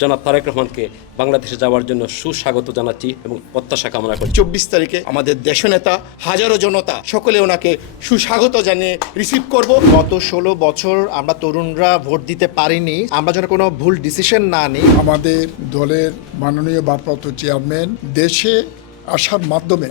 জনাব তারেক রহমানকে বাংলাদেশে যাওয়ার জন্য সুস্বাগত জানাচ্ছি এবং প্রত্যাশা কামনা করছি। 24 তারিখে আমাদের দেশনেতা হাজারো জনতা সকলে ওনাকে সুস্বাগত জানিয়ে রিসিভ করব। গত 16 বছর আমরা তরুণরা ভোট দিতে পারিনি, আমরা যেন কোনো ভুল ডিসিশন না নিই। আমাদের দলের মাননীয় ভারপ্রাপ্ত চেয়ারম্যান দেশে আসার মাধ্যমে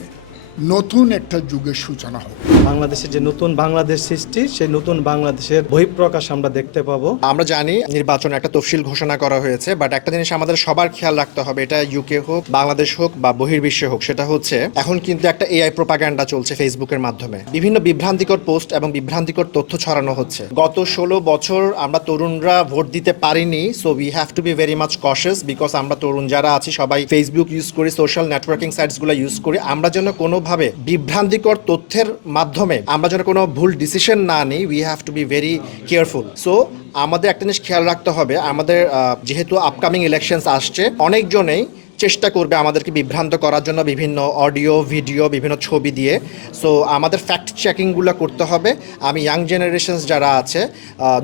নতুন একটা যুগের সূচনা হবে। বাংলাদেশের যে নতুন বাংলাদেশ সৃষ্টি, সেই নতুন বাংলাদেশের বহিঃপ্রকাশ আমরা দেখতে পাবো। আমরা জানি নির্বাচনে একটা তফসিল ঘোষণা করা হয়েছে, বাট একটা জিনিস আমাদের সবার খেয়াল রাখতে হবে, এটা ইউকে হোক, বাংলাদেশ হোক বা বহির্বিশ্বে হোক, সেটা হচ্ছে এখন কিন্তু একটা এআই প্রোপাগান্ডা চলছে ফেসবুকের মাধ্যমে। বিভিন্ন বিভ্রান্তিকর পোস্ট এবং বিভ্রান্তিকর তথ্য ছড়ানো হচ্ছে। গত 16 বছর আমরা তরুণরা ভোট দিতে পারিনি, so we have to be very much কশাস, because আমরা তরুণ যারা আছি সবাই ফেসবুক ইউজ করি, সোশ্যাল নেটওয়ার্কিং সাইটসগুলো ইউজ করি। আমরা যেন কোনোভাবে বিভ্রান্তিকর তথ্যের মাধ্যমে আমরা যেন কোনো ভুল ডিসিশন না নিই, we have to be very careful. So আমাদের একটা জিনিস খেয়াল রাখতে হবে, আমাদের যেহেতু আপকামিং ইলেকশনস আসছে, অনেকজনেই চেষ্টা করবে আমাদেরকে বিভ্রান্ত করার জন্য বিভিন্ন অডিও ভিডিও বিভিন্ন ছবি দিয়ে। সো আমাদের ফ্যাক্ট চেকিংগুলো করতে হবে। আমি ইয়াং জেনারেশনস যারা আছে,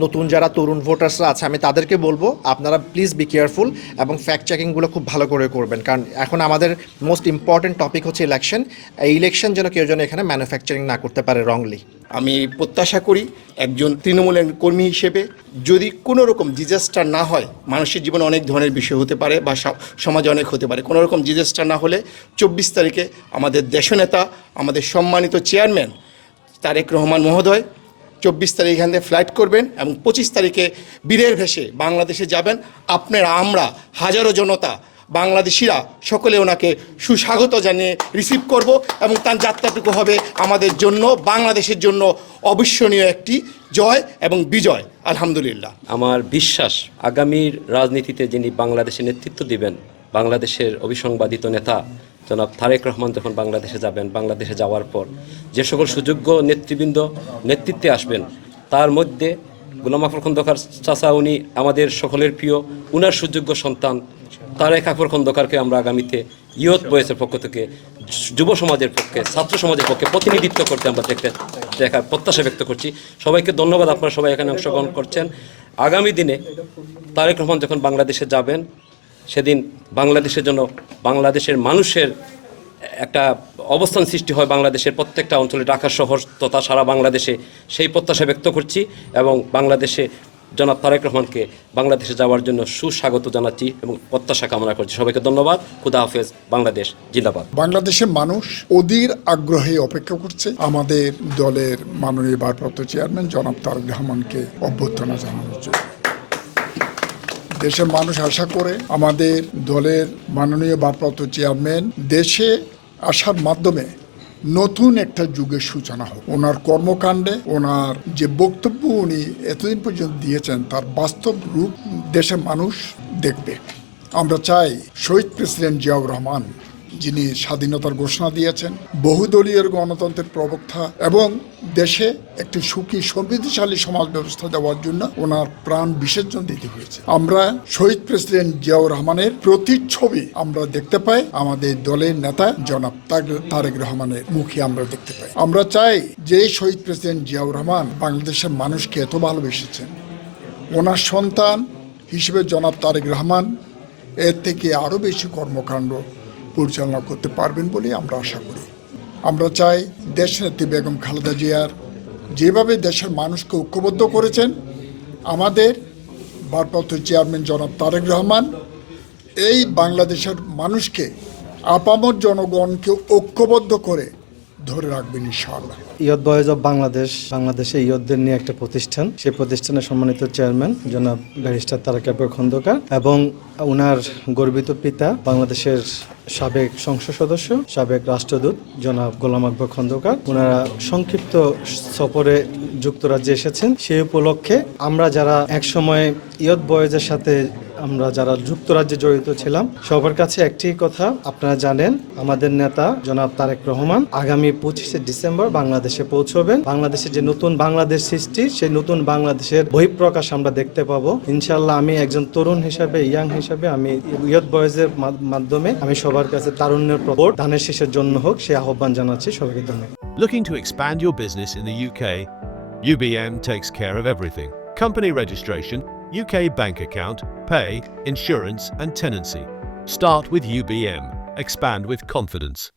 নতুন যারা তরুণ ভোটার্সরা আছে, আমি তাদেরকে বলবো আপনারা প্লিজ বি কেয়ারফুল এবং ফ্যাক্ট চেকিংগুলো খুব ভালো করে করবেন, কারণ এখন আমাদের মোস্ট ইম্পর্টেন্ট টপিক হচ্ছে ইলেকশন। এই ইলেকশন যেন কেউ যেন এখানে ম্যানুফ্যাকচারিং না করতে পারে রংলি। আমি প্রত্যাশা করি একজন তৃণমূলের কর্মী হিসেবে যদি কোনো রকম ডিজাস্টার না হয়, মানুষের জীবনে অনেক ধরনের বিষয় হতে পারে বা সমাজে অনেক হতে পারে, কোনো রকম ডিজাস্টার না হলে 24 তারিখে আমাদের দেশনেতা, আমাদের সম্মানিত চেয়ারম্যান তারেক রহমান মহোদয় 24 তারিখ এখান থেকে ফ্লাইট করবেন এবং 25 তারিখে বীরের ভেসে বাংলাদেশে যাবেন। আপনারা আমরা হাজারো জনতা বাংলাদেশিরা সকলে ওনাকে সুস্বাগত জানিয়ে রিসিভ করব এবং তার যাত্রাটুকু হবে আমাদের জন্য, বাংলাদেশের জন্য অবিস্মরণীয় একটি জয় এবং বিজয়। আলহামদুলিল্লাহ। আমার বিশ্বাস আগামীর রাজনীতিতে যিনি বাংলাদেশে নেতৃত্ব দিবেন, বাংলাদেশের অবিসংবাদিত নেতা জনাব তারেক রহমান যখন বাংলাদেশে যাবেন, বাংলাদেশে যাওয়ার পর যে সকল সুযোগ্য নেতৃবৃন্দ নেতৃত্বে আসবেন, তার মধ্যে গোলাম আকবর খন্দকার চাচা, উনি আমাদের সকলের প্রিয়, উনার সুযোগ্য সন্তান তারেক আকবর খন্দকারকে আমরা আগামীতে ইয়ুথ বয়েসের পক্ষ থেকে, যুব সমাজের পক্ষে, ছাত্র সমাজের পক্ষে প্রতিনিধিত্ব করতে আমরা দেখার প্রত্যাশা ব্যক্ত করছি। সবাইকে ধন্যবাদ, আপনারা সবাই এখানে অংশগ্রহণ করছেন। আগামী দিনে তারেক রহমান যখন বাংলাদেশে যাবেন, সেদিন বাংলাদেশের জন্য বাংলাদেশের মানুষের একটা অবস্থান সৃষ্টি হয়, বাংলাদেশের প্রত্যেকটা অঞ্চলে, ঢাকা শহর তথা সারা বাংলাদেশে, সেই প্রত্যাশা ব্যক্ত করছি এবং বাংলাদেশে জনাব তারেক রহমানকে বাংলাদেশে যাওয়ার জন্য সুস্বাগত জানাচ্ছি এবং প্রত্যাশা কামনা করছি। সবাইকে ধন্যবাদ। খুদা হাফেজ। বাংলাদেশ জিন্দাবাদ। বাংলাদেশের মানুষ অধীর আগ্রহে অপেক্ষা করছে আমাদের দলের মাননীয় ভারপ্রাপ্ত চেয়ারম্যান জনাব তারেক রহমানকে অভ্যর্থনা জানানোর জন্য। দেশের মানুষ আশা করে আমাদের দলের মাননীয় ভারপ্রাপ্ত চেয়ারম্যান দেশে আসার মাধ্যমে নতুন একটা যুগের সূচনা হবে। ওনার কর্মকাণ্ডে, ওনার যে বক্তব্য উনি এতদিন পর্যন্ত দিয়েছেন, তার বাস্তব রূপ দেশের মানুষ দেখবে। আমরা চাই শহীদ প্রেসিডেন্ট জিয়াউর রহমান, যিনি স্বাধীনতার ঘোষণা দিয়েছেন, বহুদলীয় গণতন্ত্রের প্রবক্তা এবং দেশে একটি সুখী সমৃদ্ধিশালী সমাজ ব্যবস্থা দেওয়ার জন্য ওনার প্রাণ বিসর্জন দিতে হয়েছে। আমরা শহীদ প্রেসিডেন্ট জিয়াউর রহমানের প্রতিচ্ছবি আমরা দেখতে পাই, আমাদের দলের নেতা জনাব তারেক রহমানের মুখে আমরা দেখতে পাই। আমরা চাই যে শহীদ প্রেসিডেন্ট জিয়াউর রহমান বাংলাদেশের মানুষকে এত ভালোবেসেছেন, ওনার সন্তান হিসেবে জনাব তারেক রহমান এর থেকে আরও বেশি কর্মকাণ্ড পরিচালনা করতে পারবেন বলে আমরা আশা করি। আমরা চাই দেশনেত্রী বেগম খালেদা জিয়ার যেভাবে দেশের মানুষকে ঐক্যবদ্ধ করেছেন, আমাদের ভারপ্রাপ্ত চেয়ারম্যান জনাব তারেক রহমান এই বাংলাদেশের মানুষকে, আপামর জনগণকে ঐক্যবদ্ধ করে ধরে রাখবেন ইনশাআল্লাহ। ইয়ুথ বয়েজ অব বাংলাদেশে ইয়ুথদের নিয়ে একটা প্রতিষ্ঠান, সেই প্রতিষ্ঠানের সম্মানিত চেয়ারম্যান জনাব ব্যারিস্টার তারেক আকবর খন্দকার এবং ওনার গর্বিত পিতা বাংলাদেশের সাবেক সংসদ সদস্য, সাবেক রাষ্ট্রদূত জনাব গোলাম আকবর খন্দকার, ওনারা সংক্ষিপ্ত সফরে যুক্তরাজ্যে এসেছেন। সেই উপলক্ষে আমরা যারা একসময় ইয়ুথ বয়েজের সাথে আমরা যারা যুক্তরাজ্যে জড়িত ছিলাম, সবার কাছে একটি কথা আপনারা জানেন, আমাদের নেতা জনাব তারেক রহমান আগামী 25শে ডিসেম্বর বাংলাদেশে পৌঁছবেন। বাংলাদেশের যে নতুন বাংলাদেশ সৃষ্টি, সেই নতুন বাংলাদেশের বহিঃপ্রকাশ আমরা দেখতে পাবো ইনশাআল্লাহ। আমি একজন তরুণ হিসাবে, ইয়াং হিসাবে, আমি ইয়ুথ বয়েজের মাধ্যমে আমি সবার কাছে তারুণ্যের ভোট ধানের শীষের জন্য হোক, সে আহ্বান জানাচ্ছি। সবাইকে ধন্যবাদ। Looking to expand your business in the UK? UBM takes care of everything. Company registration, UK bank account, pay, insurance and tenancy. Start with UBM. Expand with confidence.